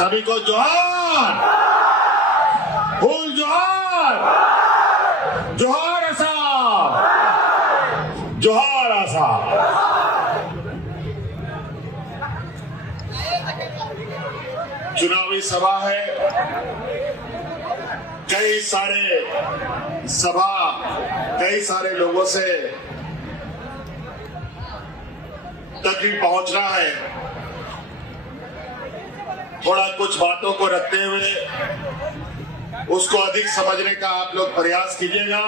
सभी को जोहार, फूल जोहार, जोहार आसाम, जोहार आसाम। चुनावी सभा है, कई सारे लोगों से तक भी पहुंचना है। थोड़ा कुछ बातों को रखते हुए उसको अधिक समझने का आप लोग प्रयास कीजिएगा।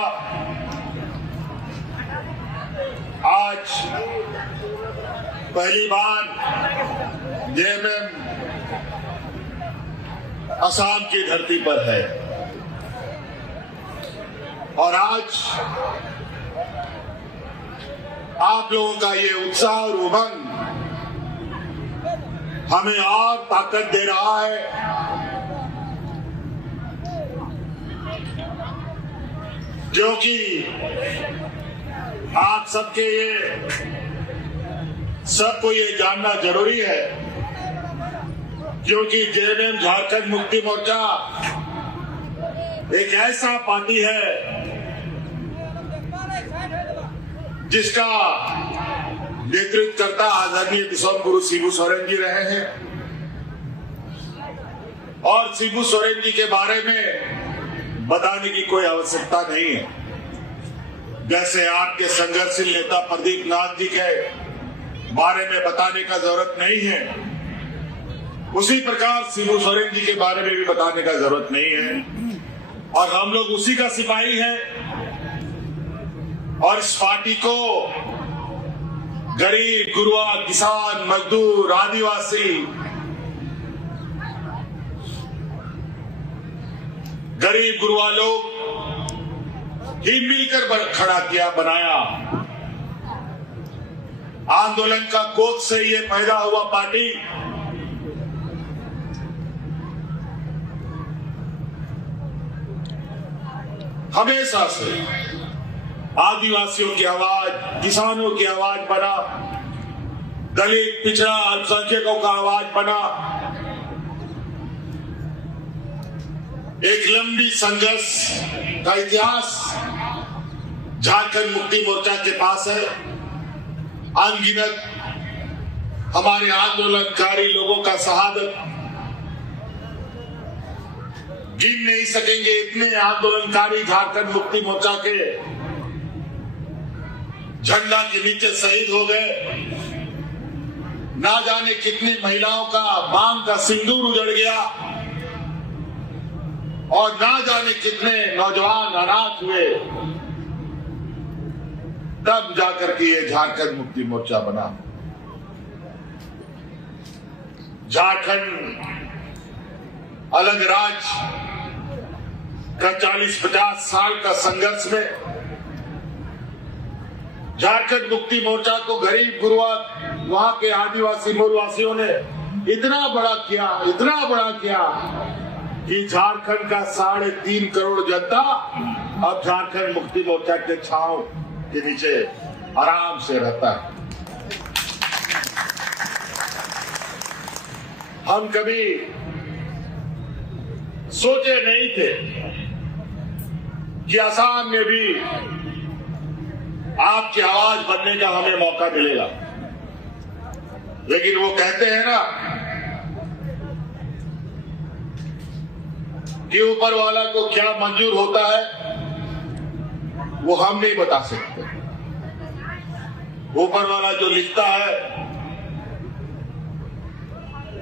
आज पहली बार जेएमएम असम की धरती पर है और आज आप लोगों का ये उत्साह और उमंग हमें और ताकत दे रहा है। क्योंकि आप सबको ये जानना जरूरी है, क्योंकि जेएमएम झारखंड मुक्ति मोर्चा एक ऐसा पार्टी है जिसका नेतृत्व करता आदरणीय विश्व गुरु शिबू सोरेन जी रहे हैं और शिबू सोरेन जी के बारे में बताने की कोई आवश्यकता नहीं है। जैसे आपके संघर्षशील नेता प्रदीप नाथ जी के बारे में बताने का जरूरत नहीं है, उसी प्रकार शिबू सोरेन जी के बारे में भी बताने का जरूरत नहीं है। और हम लोग उसी का सिपाही हैं और इस पार्टी को गरीब, गुरुआ, किसान, मजदूर, आदिवासी, गरीब गुरुआ लोग ही मिलकर खड़ा किया, बनाया। आंदोलन का कोख से ये पैदा हुआ पार्टी हमेशा से आदिवासियों की आवाज, किसानों की आवाज बना, दलित, पिछड़ा, अल्पसंख्यकों का आवाज बना। एक लंबी संघर्ष का इतिहास झारखंड मुक्ति मोर्चा के पास है। अनगिनत हमारे आंदोलनकारी लोगों का शहादत गिन नहीं सकेंगे, इतने आंदोलनकारी झारखंड मुक्ति मोर्चा के झंडा के नीचे शहीद हो गए। ना जाने कितनी महिलाओं का मांग का सिंदूर उजड़ गया और ना जाने कितने नौजवान अनाथ हुए। तब जाकर के ये झारखंड मुक्ति मोर्चा बना। झारखंड अलग राज्य का 40-50 साल का संघर्ष में झारखंड मुक्ति मोर्चा को गरीब, गुरुआ, वहां के आदिवासी मूलवासियों ने इतना बड़ा किया कि झारखंड का 3.5 करोड़ जनता अब झारखंड मुक्ति मोर्चा के छांव के नीचे आराम से रहता है। हम कभी सोचे नहीं थे कि असम में भी आपकी आवाज बनने का हमें मौका मिलेगा। लेकिन वो कहते हैं ना कि ऊपर वाला को क्या मंजूर होता है वो हम नहीं बता सकते। ऊपर वाला जो लिखता है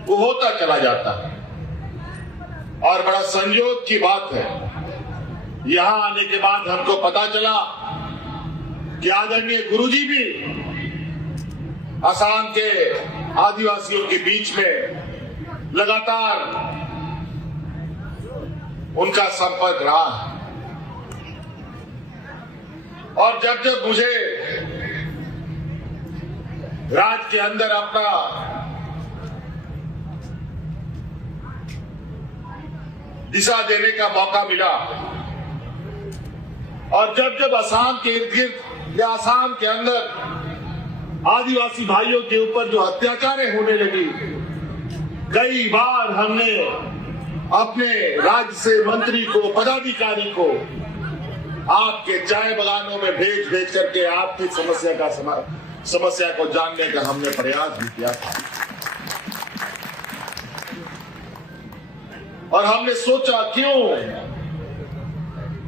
वो होता चला जाता है। और बड़ा संयोग की बात है, यहां आने के बाद हमको पता चला कि आदरणीय गुरुजी भी असम के आदिवासियों के बीच में लगातार उनका संपर्क रहा है। और जब जब मुझे राज्य के अंदर अपना दिशा देने का मौका मिला और जब जब असम के इर्द गिर्द या असम के अंदर आदिवासी भाइयों के ऊपर जो अत्याचारें होने लगी, कई बार हमने अपने राज्य से मंत्री को, पदाधिकारी को आपके चाय बागानों में भेज करके आपकी समस्या को जानने का हमने प्रयास भी किया था। और हमने सोचा क्यों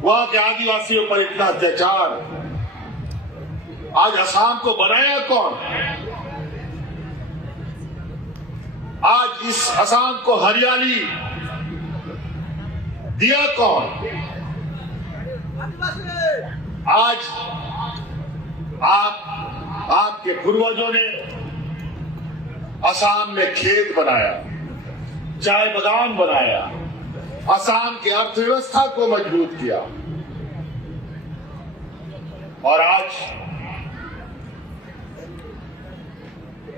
वहां के आदिवासियों पर इतना अत्याचार, आज असम को बनाया कौन? आज इस असम को हरियाली दिया कौन? आज आपके पूर्वजों ने असम में खेत बनाया, चाय बागान बनाया, असम की अर्थव्यवस्था को मजबूत किया, और आज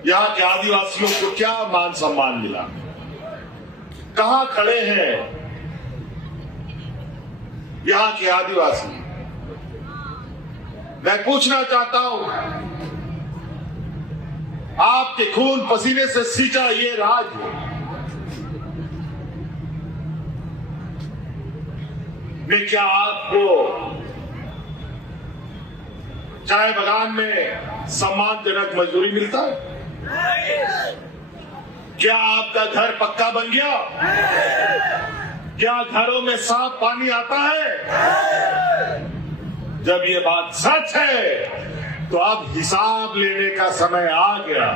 यहां के आदिवासियों को क्या मान सम्मान मिला? कहां खड़े हैं यहां के आदिवासी? मैं पूछना चाहता हूं, आपके खून पसीने से सींचा ये राज्य में क्या आपको चाय बागान में सम्मानजनक मजदूरी मिलता है? क्या आपका घर पक्का बन गया? क्या घरों में साफ पानी आता है? जब ये बात सच है तो अब हिसाब लेने का समय आ गया।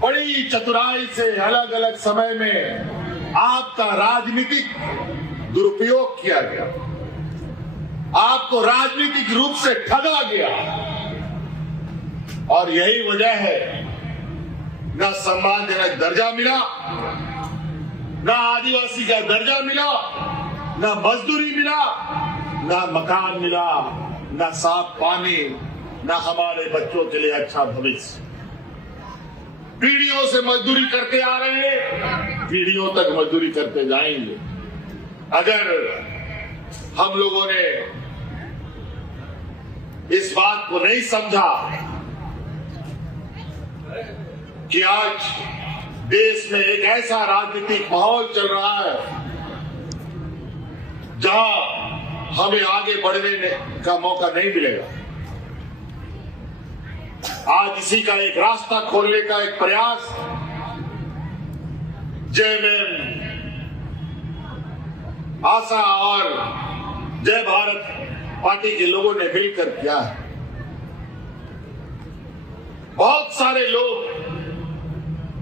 बड़ी चतुराई से अलग अलग समय में आपका राजनीतिक दुरुपयोग किया गया, आपको राजनीतिक रूप से ठगा गया, और यही वजह है न सम्मानजनक दर्जा मिला, न आदिवासी का दर्जा मिला, न मजदूरी मिला, न मकान मिला, न साफ पानी, न हमारे बच्चों के लिए अच्छा भविष्य। पीढ़ियों से मजदूरी करते आ रहे हैं, पीढ़ियों तक मजदूरी करते जाएंगे। अगर हम लोगों ने इस बात को नहीं समझा कि आज देश में एक ऐसा राजनीतिक माहौल चल रहा है जहां हमें आगे बढ़ने का मौका नहीं मिलेगा, आज इसी का एक रास्ता खोलने का एक प्रयास जयमेम आशा और जय भारत पार्टी के लोगों ने मिलकर किया है। बहुत सारे लोग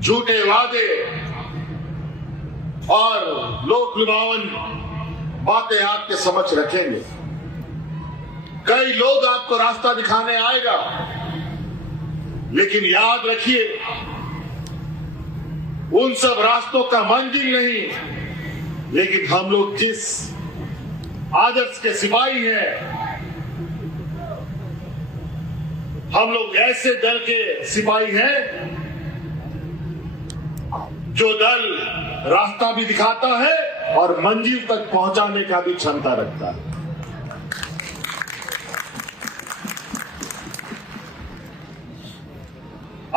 झूठे वादे और लोक लुभावन बातें आपके समक्ष रखेंगे। कई लोग आपको रास्ता दिखाने आएगा, लेकिन याद रखिए उन सब रास्तों का मंजिल नहीं, लेकिन हम लोग जिस आदर्श के सिपाही हैं, हम लोग ऐसे दल के सिपाही हैं जो दल रास्ता भी दिखाता है और मंजिल तक पहुंचाने का भी क्षमता रखता है।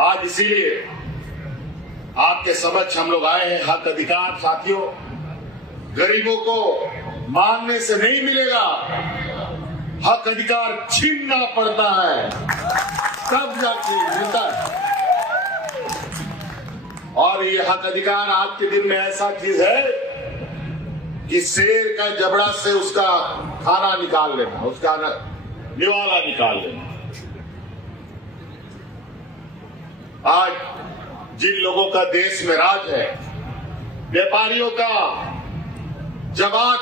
आज इसीलिए आपके समक्ष हम लोग आए हैं। हक अधिकार साथियों गरीबों को मांगने से नहीं मिलेगा, हक अधिकार छीनना पड़ता है तब जाके मिलता है। और ये हक अधिकार आज के दिन में ऐसा चीज है कि शेर का जबड़ा से उसका खाना निकाल लेना, उसका निवाला निकाल लेना। आज जिन लोगों का देश में राज है, व्यापारियों का जमात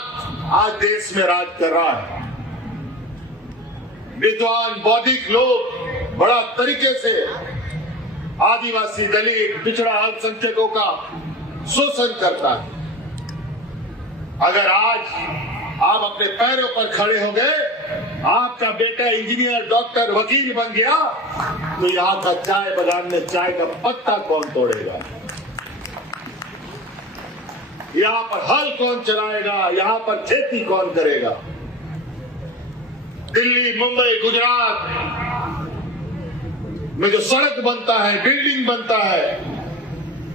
आज देश में राज कर रहा है। विद्वान बौद्धिक लोग बड़ा तरीके से आदिवासी, दलित, पिछड़ा, अल्पसंख्यकों का शोषण करता है। अगर आज आप अपने पैरों पर खड़े हो गए, आपका बेटा इंजीनियर, डॉक्टर, वकील बन गया, तो यहाँ का चाय बागान में चाय का पत्ता कौन तोड़ेगा? यहाँ पर हल कौन चलाएगा? यहाँ पर खेती कौन करेगा? दिल्ली, मुंबई, गुजरात में जो सड़क बनता है, बिल्डिंग बनता है,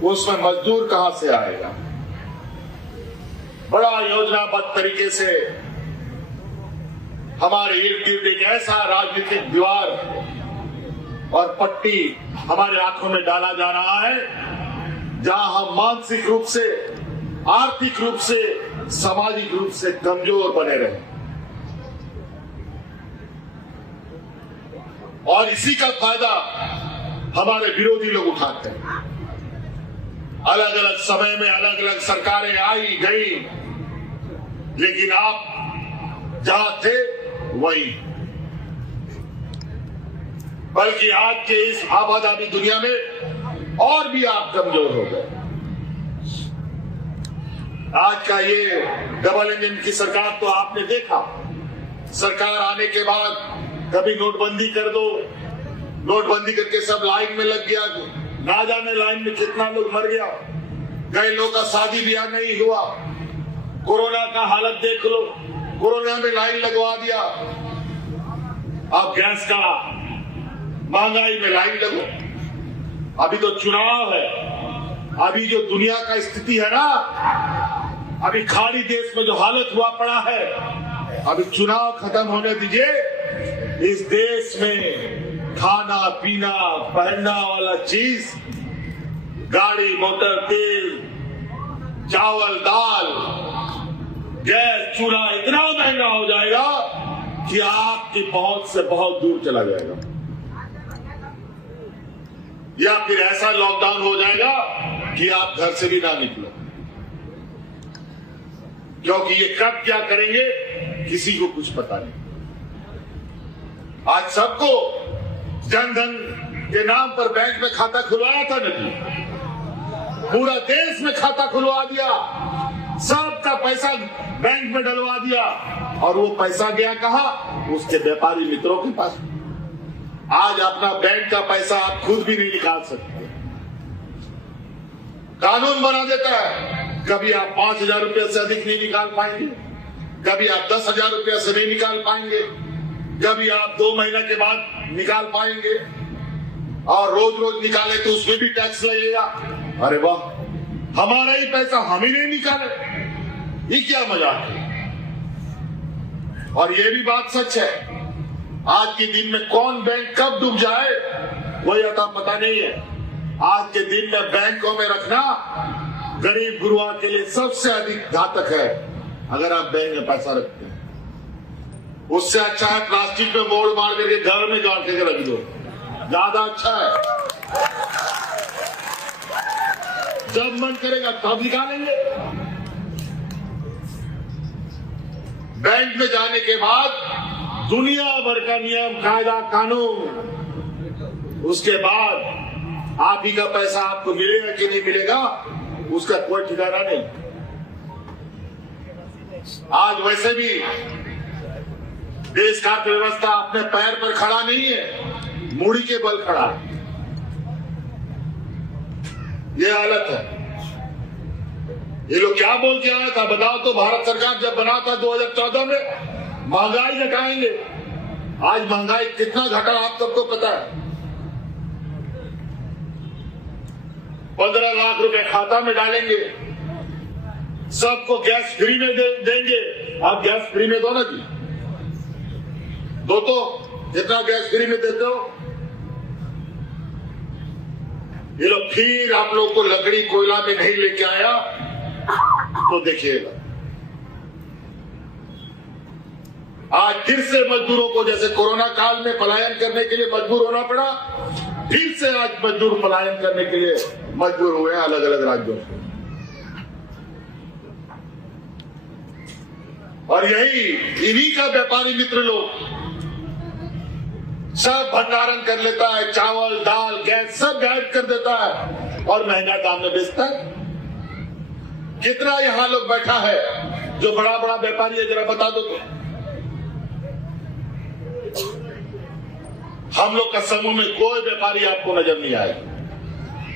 उसमें मजदूर कहां से आएगा? बड़ा योजनाबद्ध तरीके से हमारे इर्द गिर्द एक ऐसा राजनीतिक दीवार और पट्टी हमारे आंखों में डाला जा रहा है जहां हम मानसिक रूप से, आर्थिक रूप से, सामाजिक रूप से कमजोर बने रहे। और इसी का फायदा हमारे विरोधी लोग उठाते हैं। अलग अलग समय में अलग अलग सरकारें आई गई, लेकिन आप जहां थे वही। बल्कि आज के इस आबादी दुनिया में और भी आप कमजोर हो गए। आज का ये डबल इंजन की सरकार तो आपने देखा, सरकार आने के बाद कभी नोटबंदी कर दो, नोटबंदी करके सब लाइन में लग गया, ना जाने लाइन में कितना लोग मर गया, कई लोग का शादी ब्याह नहीं हुआ। कोरोना का हालत देख लो, कोरोना में लाइन लगवा दिया। अब गैस का महंगाई में लाइन लगो। अभी तो चुनाव है, अभी जो दुनिया का स्थिति है ना, अभी खाड़ी देश में जो हालत हुआ पड़ा है, अभी चुनाव खत्म होने दीजिए। इस देश में खाना पीना पहनना वाला चीज, गाड़ी मोटर, तेल, चावल, दाल, गैस, चूल्हा इतना महंगा हो जाएगा कि आपकी पहुंच से बहुत दूर चला जाएगा। या फिर ऐसा लॉकडाउन हो जाएगा कि आप घर से भी ना निकलो, क्योंकि ये कब क्या करेंगे किसी को कुछ पता नहीं। आज सबको जनधन के नाम पर बैंक में खाता खुलवाया था नहीं, पूरा देश में खाता खुलवा दिया, सबका पैसा बैंक में डलवा दिया, और वो पैसा गया कहां? उसके व्यापारी मित्रों के पास। आज अपना बैंक का पैसा आप खुद भी नहीं निकाल सकते। कानून बना देता है, कभी आप 5,000 रुपये से अधिक नहीं निकाल पाएंगे, कभी आप 10,000 रुपये से नहीं निकाल पाएंगे, कभी आप 2 महीने के बाद निकाल पाएंगे, और रोज रोज निकाले तो उसमें भी टैक्स लगेगा। अरे वाह, हमारा ही पैसा हम ही नहीं निकाले, ये क्या मजाक है? और ये भी बात सच है, आज के दिन में कौन बैंक कब डूब जाए कोई अता पता नहीं है। आज के दिन में बैंकों में रखना गरीब गुरुआ के लिए सबसे अधिक घातक है। अगर आप बैंक में पैसा रखते हैं, उससे अच्छा है प्लास्टिक में मोड़ मार करके घर में गाड़ के रख दो, ज्यादा अच्छा है। जब मन करेगा तब निकालेंगे। बैंक में जाने के बाद दुनिया भर का नियम कायदा कानून, उसके बाद आप ही का पैसा आपको मिलेगा कि नहीं मिलेगा उसका कोई ठिकाना नहीं। आज वैसे भी देश का अर्थव्यवस्था अपने पैर पर खड़ा नहीं है, मूड़ी के बल खड़ा है। ये हालत है। ये लोग क्या बोल के आया था बताओ तो? भारत सरकार जब बना था 2014 में महंगाई घटाएंगे। आज महंगाई कितना घटा आप सबको पता है? 15 लाख रुपए खाता में डालेंगे, सबको गैस फ्री में देंगे। आप गैस फ्री में दो ना जी, दो तो, जितना गैस फ्री में देते हो। ये लोग फिर आप लोग को लकड़ी कोयला में नहीं लेके आया तो देखिएगा, आज फिर से मजदूरों को जैसे कोरोना काल में पलायन करने के लिए मजबूर होना पड़ा, फिर से आज मजदूर पलायन करने के लिए मजबूर हुए हैं अलग अलग राज्यों से। और यही इन्हीं का व्यापारी मित्र लोग सब भंडारण कर लेता है, चावल दाल गैस सब गायब कर देता है और महंगा दाम में बेचता है। कितना यहां लोग बैठा है जो बड़ा बड़ा व्यापारी है, जरा बता दो तो। हम लोग का समूह में कोई व्यापारी आपको नजर नहीं आएगा।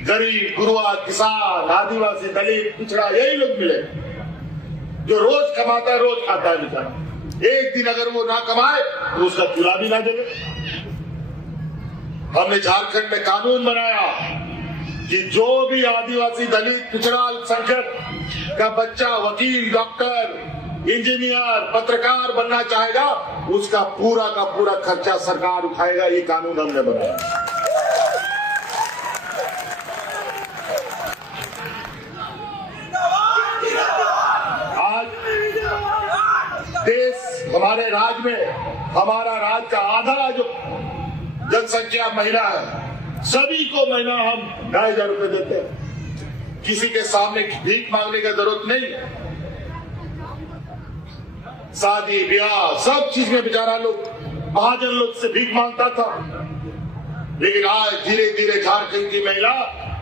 गरीब गुरुआ, किसान, आदिवासी, दलित, पिछड़ा, यही लोग मिले जो रोज कमाता है, रोज खाता है बेचारा। एक दिन अगर वो ना कमाए तो उसका चूल्हा भी ना जले। हमने झारखंड में कानून बनाया कि जो भी आदिवासी, दलित, पिछड़ा, अल्पसंख्यक का बच्चा वकील, डॉक्टर, इंजीनियर, पत्रकार बनना चाहेगा, उसका पूरा का पूरा खर्चा सरकार उठाएगा। ये कानून हमने बनाया। आज देश, हमारे राज्य में, हमारा राज्य का आधा जो जनसंख्या महिला है, सभी को महीना हम 2,500 रुपए देते हैं। किसी के सामने भीख मांगने की जरूरत नहीं। शादी ब्याह सब चीज में बेचारा लोग, महाजन लोग से भीख मांगता था। लेकिन आज धीरे धीरे झारखंड की महिला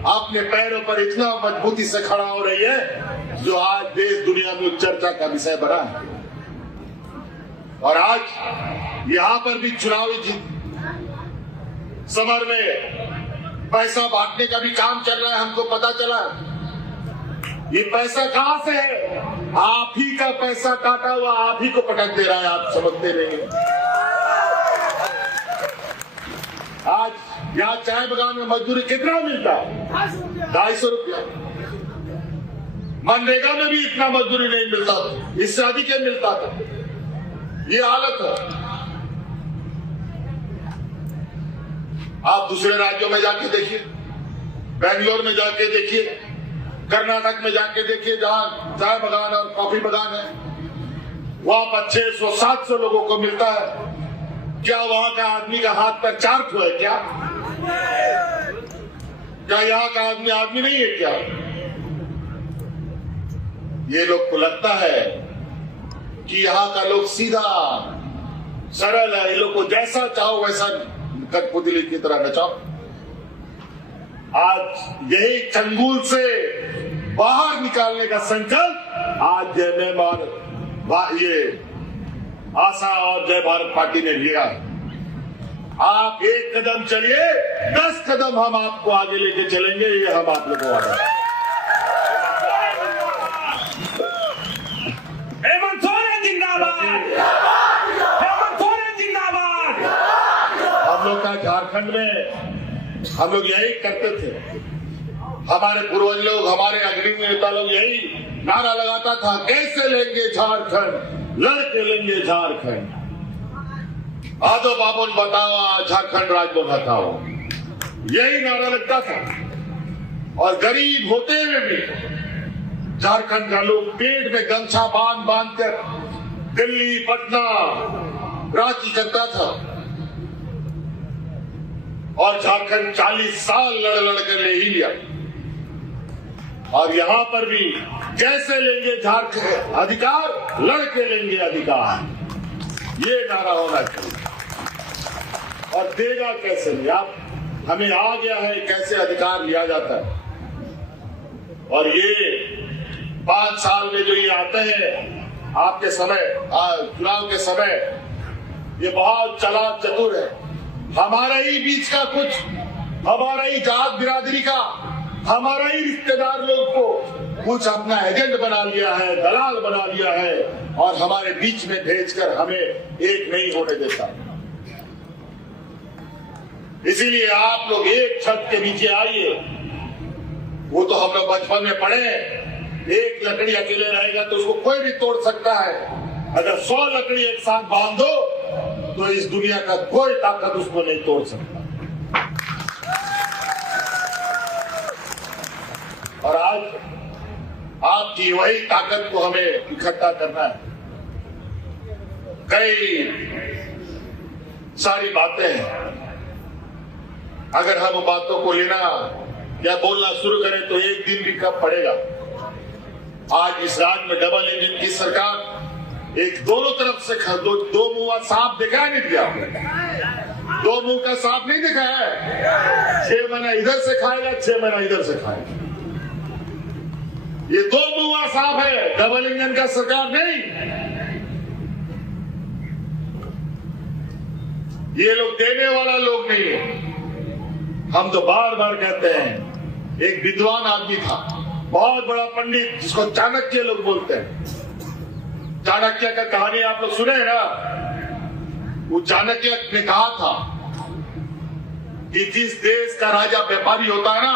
अपने पैरों पर इतना मजबूती से खड़ा हो रही है, जो आज देश दुनिया में चर्चा का विषय बना है। और आज यहां पर भी चुनावी समर में पैसा बांटने का भी काम चल रहा है। हमको पता चला ये पैसा कहां से है। आप ही का पैसा काटा हुआ आप ही को पटक दे रहा है, आप समझते नहीं। आज यहाँ चाय बगान में मजदूरी कितना मिलता है? 250 रुपया। मनरेगा में भी इतना मजदूरी नहीं मिलता, इससे अधिक मिलता था। ये हालत है। आप दूसरे राज्यों में जाके देखिए, बेंगलोर में जाके देखिए, कर्नाटक में जाके देखिए, जहां चाय बगान और कॉफी बगान है, वहां पर 600-700 लोगों को मिलता है। क्या वहां का आदमी का हाथ पर 4 ठो है क्या? क्या यहाँ का आदमी आदमी नहीं है क्या? ये लोग को लगता है कि यहाँ का लोग सीधा सरल है, ये लोग को जैसा चाहो वैसा कठपुतली की तरह नचाओ। आज यही चंगुल से बाहर निकालने का संकल्प आज ये आशा और जय भारत पार्टी ने लिया। आप एक कदम चलिए, 10 कदम हम आपको आगे लेके चलेंगे। ये हम आप लोगों को आगे हम लोग का झारखंड में हम लोग यही करते थे। हमारे पूर्वज लोग, हमारे अग्रणी नेता लोग यही नारा लगाता था, कैसे लेंगे झारखंड, लड़के लेंगे झारखंड। आदो बाबुन बताओ झारखंड राज्य बताओ, यही नारा लगता था। और गरीब होते हुए भी झारखंड का लोग पेट में गमछा बांध कर दिल्ली, पटना, रांची करता था। और झारखंड 40 साल लड़ कर ले ही लिया। और यहां पर भी कैसे लेंगे झारखंड अधिकार, लड़के लेंगे अधिकार, ये नारा होना चाहिए। और देगा कैसे नहीं, आप हमें आ गया है कैसे अधिकार लिया जाता है। और ये 5 साल में जो ये आते हैं आपके समय, चुनाव के समय, ये बहुत चालाक चतुर है। हमारा ही बीच का कुछ, हमारा ही जात बिरादरी का, हमारा ही रिश्तेदार लोग को कुछ अपना एजेंट बना लिया है, दलाल बना लिया है, और हमारे बीच में भेजकर हमें एक नहीं होने देता। इसीलिए आप लोग एक छत के नीचे आइए। वो तो हम लोग बचपन में पढ़े, एक लकड़ी अकेले रहेगा तो उसको कोई भी तोड़ सकता है। अगर 100 लकड़ी एक साथ बांध दो तो इस दुनिया का कोई ताकत उसको नहीं तोड़ सकता। और आज आपकी वही ताकत को हमें इकट्ठा करना है। कई सारी बातें हैं, अगर हम बातों को लेना या बोलना शुरू करें तो एक दिन भी कम पड़ेगा। आज इस राज्य में डबल इंजन की सरकार, एक दोनों तरफ से दो मुंह का सांप दिखाया नहीं दिया, 2 मुंह का सांप नहीं दिखाया है। 6 महीना इधर से खाएगा, 6 महीना इधर से खाएगा। ये 2 मुंह का सांप है, डबल इंजन का सरकार नहीं। ये लोग देने वाला लोग नहीं है। हम तो बार बार कहते हैं, एक विद्वान आदमी था, बहुत बड़ा पंडित, जिसको चाणक्य लोग बोलते हैं। चाणक्य का कहानी आप लोग सुने हैं ना। वो चाणक्य ने कहा था कि जिस देश का राजा व्यापारी होता है ना,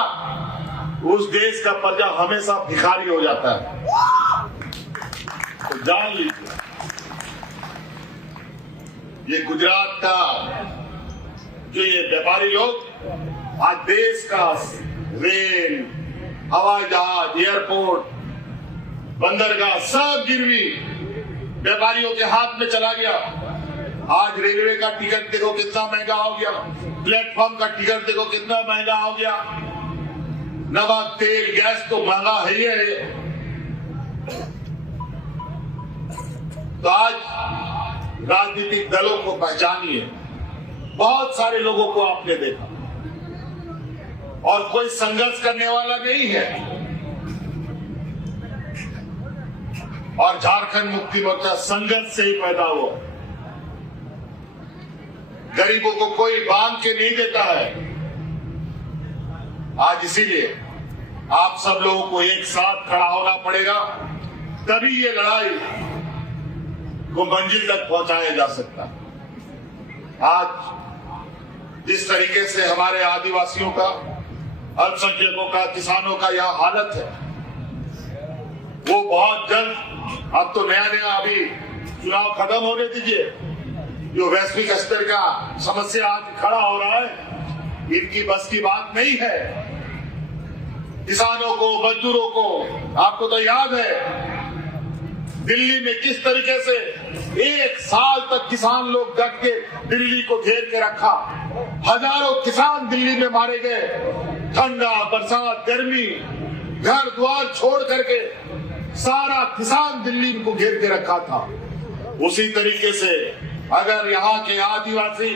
उस देश का प्रजा हमेशा भिखारी हो जाता है। तो जान लीजिए, ये गुजरात का जो ये व्यापारी लोग आज देश का रेल, हवाई जहाज, एयरपोर्ट, बंदरगाह सब गिरवी व्यापारियों के हाथ में चला गया। आज रेलवे का टिकट देखो कितना महंगा हो गया, प्लेटफॉर्म का टिकट देखो कितना महंगा हो गया, नमक, तेल, गैस तो महंगा है ही है। तो आज राजनीतिक दलों को पहचानिए। बहुत सारे लोगों को आपने देखा और कोई संघर्ष करने वाला नहीं है। और झारखंड मुक्ति मोर्चा संघर्ष से ही पैदा हुआ। गरीबों को कोई बांध के नहीं देता है। आज इसीलिए आप सब लोगों को एक साथ खड़ा होना पड़ेगा, तभी ये लड़ाई को मंजिल तक पहुंचाया जा सकता है। आज जिस तरीके से हमारे आदिवासियों का, अल्पसंख्यकों का, किसानों का यह हालत है, वो बहुत जल्द, अब तो नया नया अभी चुनाव खत्म होने दीजिए, जो वैश्विक स्तर का समस्या आज खड़ा हो रहा है, इनकी बस की बात नहीं है। किसानों को, मजदूरों को, आपको तो याद है दिल्ली में किस तरीके से 1 साल तक किसान लोग डट के दिल्ली को घेर के रखा। हजारों किसान दिल्ली में मारे गए। ठंडा, बरसात, गर्मी, घर द्वार छोड़ करके सारा किसान दिल्ली को घेर के रखा था। उसी तरीके से अगर यहाँ के आदिवासी,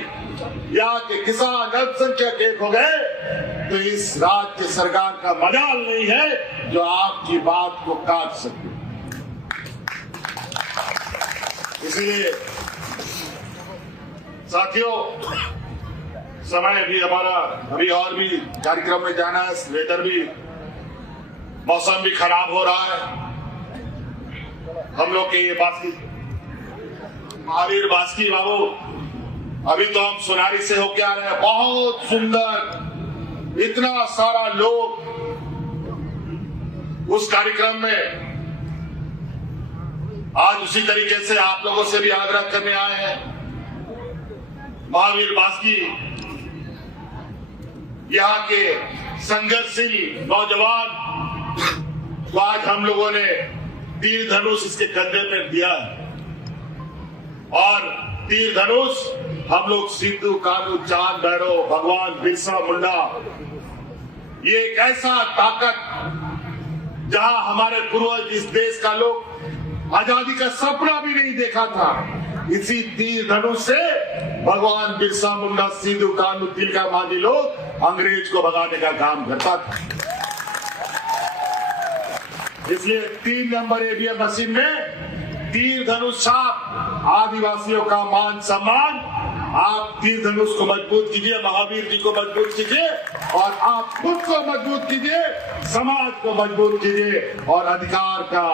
यहाँ के किसान अल्पसंख्यक एक हो गए तो इस राज्य सरकार का मजाल नहीं है जो आपकी बात को काट सके। इसलिए साथियों, समय भी हमारा अभी और भी कार्यक्रम में जाना है, वेदर भी, मौसम भी खराब हो रहा है। हम लोग के ये बास्की, महावीर बास्की बाबू, अभी तो हम सोनारी से होके आ रहे हैं, बहुत सुंदर, इतना सारा लोग उस कार्यक्रम में। आज उसी तरीके से आप लोगों से भी आग्रह करने आए हैं। महावीर बास्की यहाँ के संघर्षशील नौजवान को आज हम लोगों ने तीर धनुष इसके कंधे में दिया है। और तीर धनुष हम लोग सिद्धू कान्हू, चांद भैरव, भगवान बिरसा मुंडा, ये एक ऐसा ताकत जहां हमारे पूर्वज, इस देश का लोग आजादी का सपना भी नहीं देखा था, इसी तीर धनुष से भगवान बिरसा मुंडा, सिद्धू कान्हू, तिलका मांझी लोग अंग्रेज को भगाने का काम करता था। इसलिए 3 नंबर ईवीएम मशीन में तीर धनुष छाप, आदिवासियों का मान सम्मान। आप तीर धनुष को मजबूत कीजिए, महावीर जी को मजबूत कीजिए और आप खुद को मजबूत कीजिए, समाज को मजबूत कीजिए और अधिकार का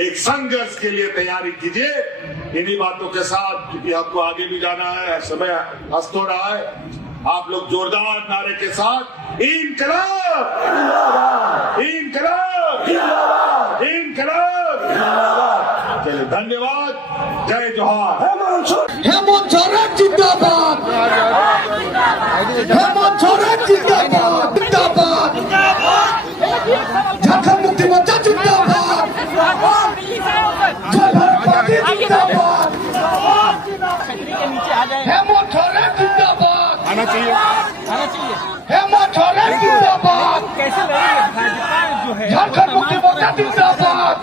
एक संघर्ष के लिए तैयारी कीजिए। इन्हीं बातों के साथ, क्योंकि आपको आगे भी जाना है, समय अस्त हो रहा है, आप लोग जोरदार नारे के साथ इनकलाब, इनकलाब, इनकलाब, चलिए, धन्यवाद, जय जोहार। हेमंत सोरेन जिंदाबाद, हेमंत सोरेन जिंदाबाद, जिंदाबाद, झारखंड मुक्ति मोर्चा जिंदाबाद, जय भारत पार्टी जिंदाबाद, हेमंत सोरेन जिंदाबाद, आना चाहिए, आना चाहिए। हेमंत सोरेन जिंदाबाद, कैसे लगेगा भाजपा जो है झारखंड मुक्ति मोर्चा जिंदाबाद।